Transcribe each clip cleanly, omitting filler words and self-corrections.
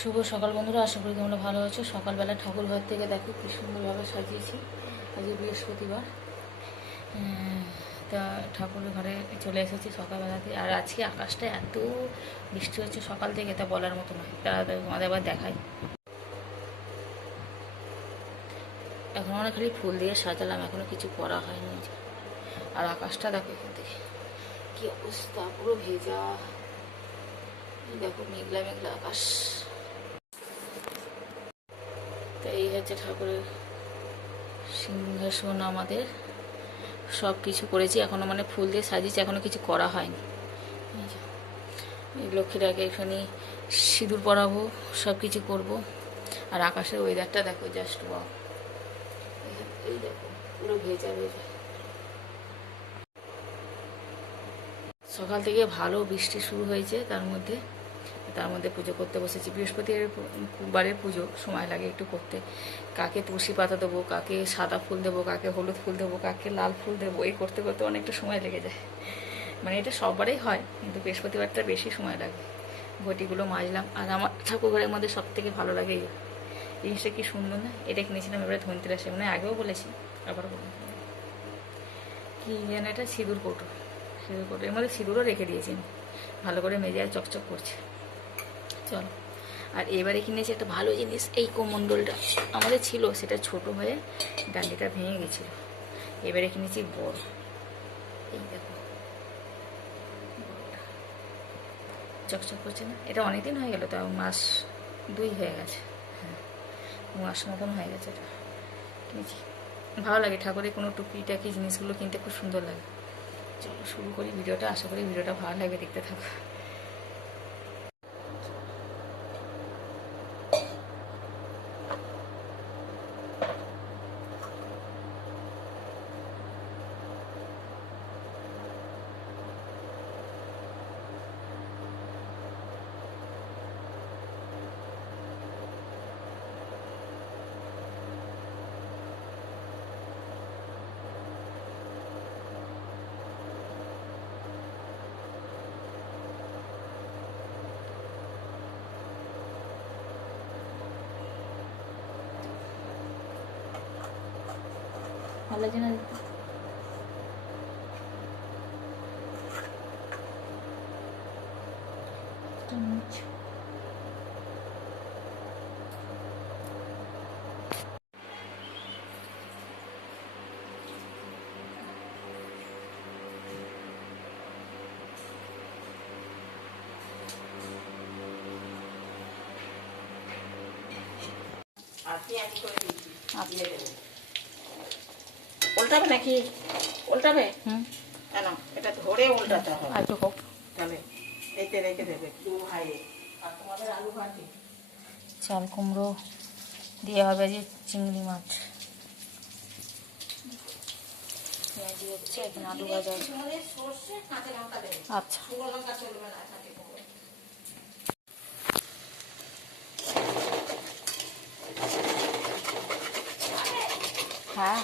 শুভ সকাল বন্ধুরা, আশা করি তোমরা ভালো আছো। সকালবেলা ঠাকুর ঘর থেকে দেখো কি সুন্দরভাবে সাজিয়েছি। আজকে বৃহস্পতিবার, তা ঠাকুরের ঘরে চলে এসেছি সকালবেলাতে। আর আজকে আকাশটা এত বৃষ্টি হচ্ছে সকাল থেকে, তা বলার মতো নয়। তা তোমাদের আবার দেখাই। এখন আমরা খালি ফুল দিয়ে সাজালাম, এখনো কিছু করা হয়নি। আর আকাশটা দেখো এখান থেকে কি অবস্থা, পুরো ভেজা। দেখো মেঘলা মেঘলা আকাশ। তো এই হচ্ছে ঠাকুরের সিংহাসন। আমাদের সব কিছু করেছি, এখনও মানে ফুল দিয়ে সাজিয়েছি, এখনও কিছু করা হয়নি। লক্ষ্মীর আগে এখানে সিঁদুর পরাবো, সব কিছু করবো। আর আকাশের ওয়েদারটা দেখো, জাস্ট ওয়াও। এই দেখো পুরো ভেজা ভেজা। সকাল থেকে ভালো বৃষ্টি শুরু হয়েছে, তার মধ্যে পুজো করতে বসেছি। বৃহস্পতিবারের পুজো সময় লাগে একটু করতে। কাকে তুলসী পাতা দেবো, কাকে সাদা ফুল দেবো, কাকে হলুদ ফুল দেবো, কাকে লাল ফুল দেবো, এই করতে করতে অনেকটা সময় লেগে যায়। মানে এটা সববারেই হয়, কিন্তু বৃহস্পতিবারটা বেশি সময় লাগে। ঘটিগুলো মাজলাম। আর আমার ঠাকুর ঘরের মধ্যে সব থেকে ভালো লাগে এই জিনিসটা, কি সুন্দর না? এটা কিনেছিলাম এবারে ধনতেরাসে, মানে আগেও বলেছি, আবার বললাম। কি যেন এটা, সিঁদুর কৌটো। এর মধ্যে সিঁদুরও রেখে দিয়েছি, ভালো করে মেজে আর চকচক করছে। চলো। আর এবারে কিনেছি একটা ভালো জিনিস, এই কোমণ্ডলটা আমাদের ছিল, সেটা ছোট হয়ে ডান্ডিটা ভেঙে গেছিল। এবারে কিনেছি বড়। এই দেখো চকচক করছে না? এটা অনেকদিন হয়ে গেল, তাও মাস 2 হয়ে গেছে। হ্যাঁ, মাস মতন হয়ে গেছে। এটা কিনেছি, ভালো লাগে। ঠাকুরের কোনো টুকিটাকি জিনিসগুলো কিনতে খুব সুন্দর লাগে। চলো শুরু করি ভিডিওটা, আশা করি ভিডিওটা ভালো লাগবে, দেখতে থাকো। ভালো লাগছে না দেখতে? উল্টাবে নাকি? উল্টাবে? কেন? এটা ধরে উল্টাতে হবে। একটু হোক তাহলে এইতে রেখে দেবে দু ভাইয়ে। আর তোমাদের আলু ভাজি, চাল কুমড়ো দিয়ে হবে যে চিংড়ি মাছ। পেঁয়াজি হচ্ছে, এখানে আলু ভাজা। সর্ষে কাঁচা লঙ্কা দেবে। আচ্ছা, শুকনো লঙ্কা চলবে না, কাঁচা কুমড়ো। হ্যাঁ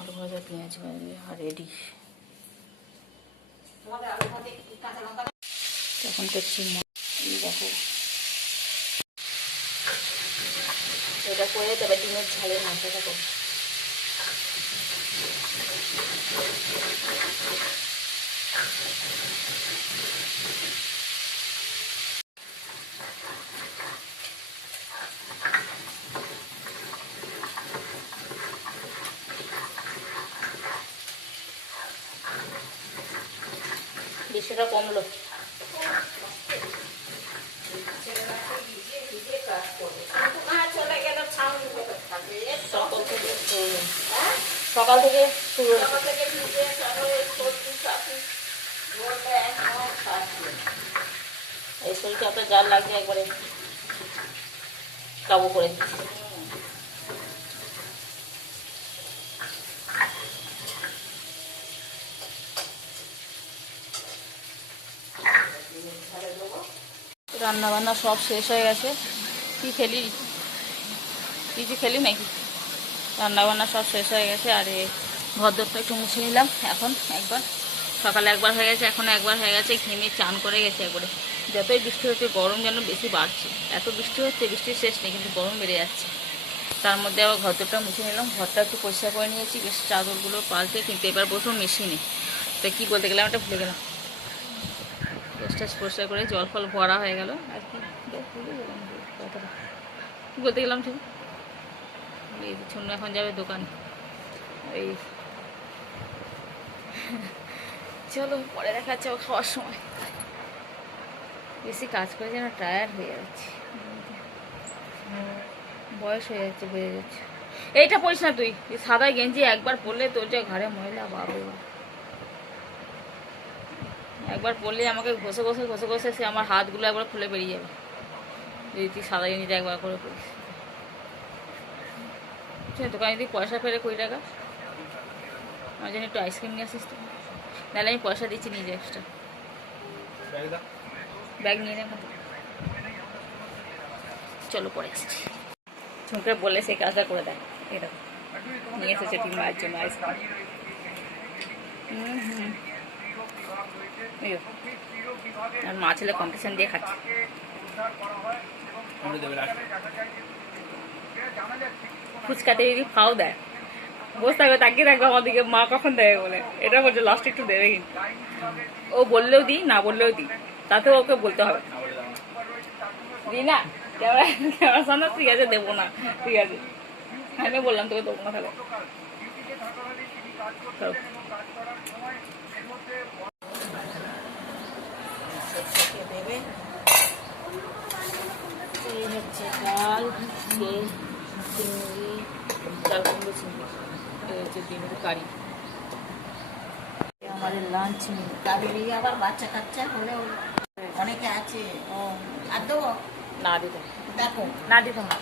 আলু ভাজা পেঁয়াজ ভাজা আর রেডি। তোমাদের আলু ভাজি কাঁচা লঙ্কা এখন দেখছি দেখো, এটা করে তবে ডিমের ঝালের মাংসটা করবো। বৃষ্টিটা কমলো। সকাল থেকে শুরু এই শরীরটা এত জাল লাগছে, একবারে কাবু করে দিচ্ছে। রান্না বান্না সব শেষ হয়ে গেছে। কি খেলি, কিছু খেলি নাকি? রান্না বান্না সব শেষ হয়ে গেছে। আর ঘরদোরটা একটু মুছে নিলাম এখন একবার। সকালে একবার হয়ে গেছে, এখনও একবার হয়ে গেছে। ঘেমে চান করে গেছে একবারে। যতই বৃষ্টি হচ্ছে গরম যেন বেশি বাড়ছে। এত বৃষ্টি হচ্ছে, বৃষ্টির শেষ নেই, কিন্তু গরম বেড়ে যাচ্ছে। তার মধ্যে আবার ঘরদোরটা মুছে নিলাম, ঘরটা একটু পরিষ্কার করে নিয়েছি, বেশ চাদরগুলো পাল্টে। কিন্তু এবার বসবো মেশিনে। তো কী বলতে গেলাম, এটা ভুলে গেলাম। গ্যাসটা পরিষ্কার করে জল ফল ভরা হয়ে গেল আর কি। ভুলে গেলাম কথাটা, কী বলতে গেলাম ঠিক। এই ছন্ন এখন যাবে দোকানে। এই চলো পরে দেখা যাচ্ছে খাওয়ার সময়। বেশি কাজ করে যেন টায়ার্ড হয়ে যাচ্ছে, বয়স হয়ে যাচ্ছে, বেড়ে যাচ্ছে। এইটা পড়িস না তুই, সাদা গেঞ্জি একবার পরলে তোর যে ঘরে ময়লা বাবা, একবার পরলে আমাকে ঘষে ঘষে ঘষে ঘষে সে আমার হাতগুলো একবার খুলে বেরিয়ে যাবে যদি তুই সাদা গেঞ্জিটা একবার করে পড়িস। দোকানে যদি পয়সা ফেরে 20 টাকা, আমার জন্য একটু আইসক্রিম নিয়ে আসিস তো। নাহলে আমি পয়সা দিচ্ছি, নিয়ে যাই এক্সট্রা। ব্যাগ নিয়ে নেব। চলো পরে আসছি। ঝুমকে বলে সেই কাজটা করে দেয়। এই দেখো নিয়ে এসেছে ঠিক মায়ের জন্য আইসক্রিম। আর মা ছেলে কম্পিটিশন দিয়ে খাচ্ছে। ফুচকাতে যদি খাও দেয়, বসে থাকবে তাকিয়ে থাকবে আমাদেরকে, মা কখন দেবে বলে। এটা বলছে লাস্ট একটু দেবে, কিন্তু ও বললেও দিই, না বললেও দিই, তাতেও ওকে বলতে হবে। দিই না, ক্যামেরার সামনে ঠিক আছে দেবো না, ঠিক আছে আমি বললাম তোকে দেবো না। তাহলে দেবে এই হচ্ছে ডাল, চিংড়ি, চাল কুমড়ো চিংড়ি, এই হচ্ছে ডিমের কারি। আমাদের লাঞ্চ মেনু। তাদের এই আবার বাচ্চা কাচ্চা হলেও অনেকে আছে। ও আর দেবো না দিত, দেখো না দিত না।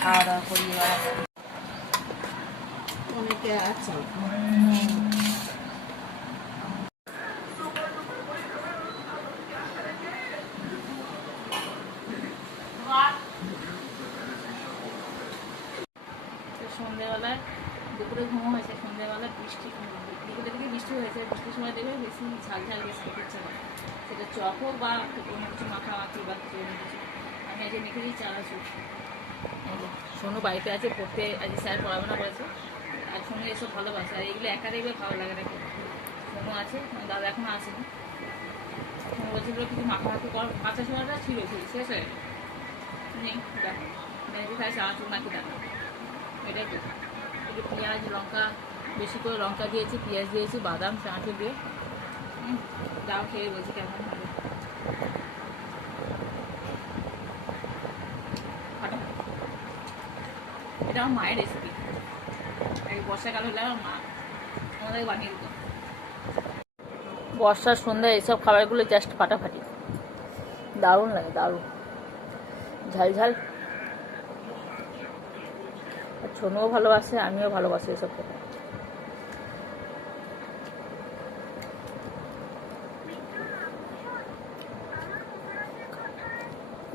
খাওয়া দাওয়া করি এবার। অনেকে আছে। সন্ধ্যেবেলায় দুপুরে ঘুমো হয়েছে, সন্ধ্যেবেলায় বৃষ্টি, দুপুরে থেকে বৃষ্টি হয়েছে। বৃষ্টির সময় দেখবে বেশি ঝাল ঝাল বেশি খেতে ইচ্ছে করে, সেটা চপ হোক বা কোনো কিছু মাখামাখি বা কিছু অন্য কিছু। আমি আজকে মেখে দিই চানাচুর। সোনু বাড়িতে আছে পড়তে, আজ স্যার পড়াশোনা করেছে। আর সোনু এসব ভালোবাসে, আর এগুলো একা দেখবে ভালো লাগে না। সোনু আছে, দাদা এখনো আসেনি। সোনু বলছিল কিছু মাখামাখি কর, কাঁচা সময়টা ছিল শেষ হয়ে গেছে নেই। দেখো মেহেদি খাই চানাচুর মাখি দেখো, এটাই তো। একটু পেঁয়াজ লঙ্কা, বেশি করে লঙ্কা দিয়েছি, পেঁয়াজ দিয়েছি, বাদাম চানাচুর দিয়ে। যাও খেয়ে বলছি কেমন হবে। এটা আমার মায়ের রেসিপি। এই বর্ষাকাল হলে আমার মা আমাদের বানিয়ে দিত। বর্ষার সন্ধ্যায় এইসব খাবারগুলো জাস্ট ফাটাফাটি, দারুণ লাগে, দারুণ ঝাল ঝাল। আর ছোনুও ভালোবাসে, আমিও ভালোবাসি এসব খেতে।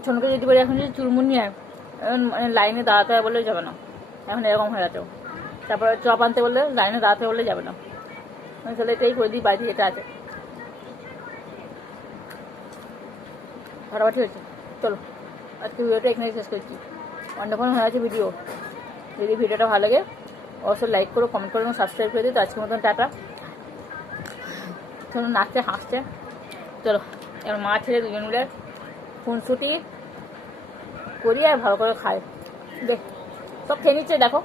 ছোনুকে যদি বলি এখন যদি চুরমুন নিয়ে মানে লাইনে দাঁড়াতে হয় বললেও যাবে না, এখন এরকম হয়ে গেছে। তারপরে চপ আনতে বললে লাইনে দাঁড়াতে বললে যাবে না। তাহলে এটাই করে দিই, বাড়িতে এটা আছে ফাটাফাটি হয়েছে। চলো আজকে ভিডিওটা এখানে শেষ করছি। অনেকক্ষণ হয়ে আছে ভিডিও। যদি ভিডিওটা ভালো লাগে অবশ্যই লাইক করো, কমেন্ট করো এবং সাবস্ক্রাইব করে দিও। তো আজকের মতন টাটা। চলো নাচতে হাসছে। চলো এবার মা ছেলে দুজন মিলে খুনসুটি করি আর ভালো করে খাই। দেখ সব খেয়ে নিচ্ছে দেখো।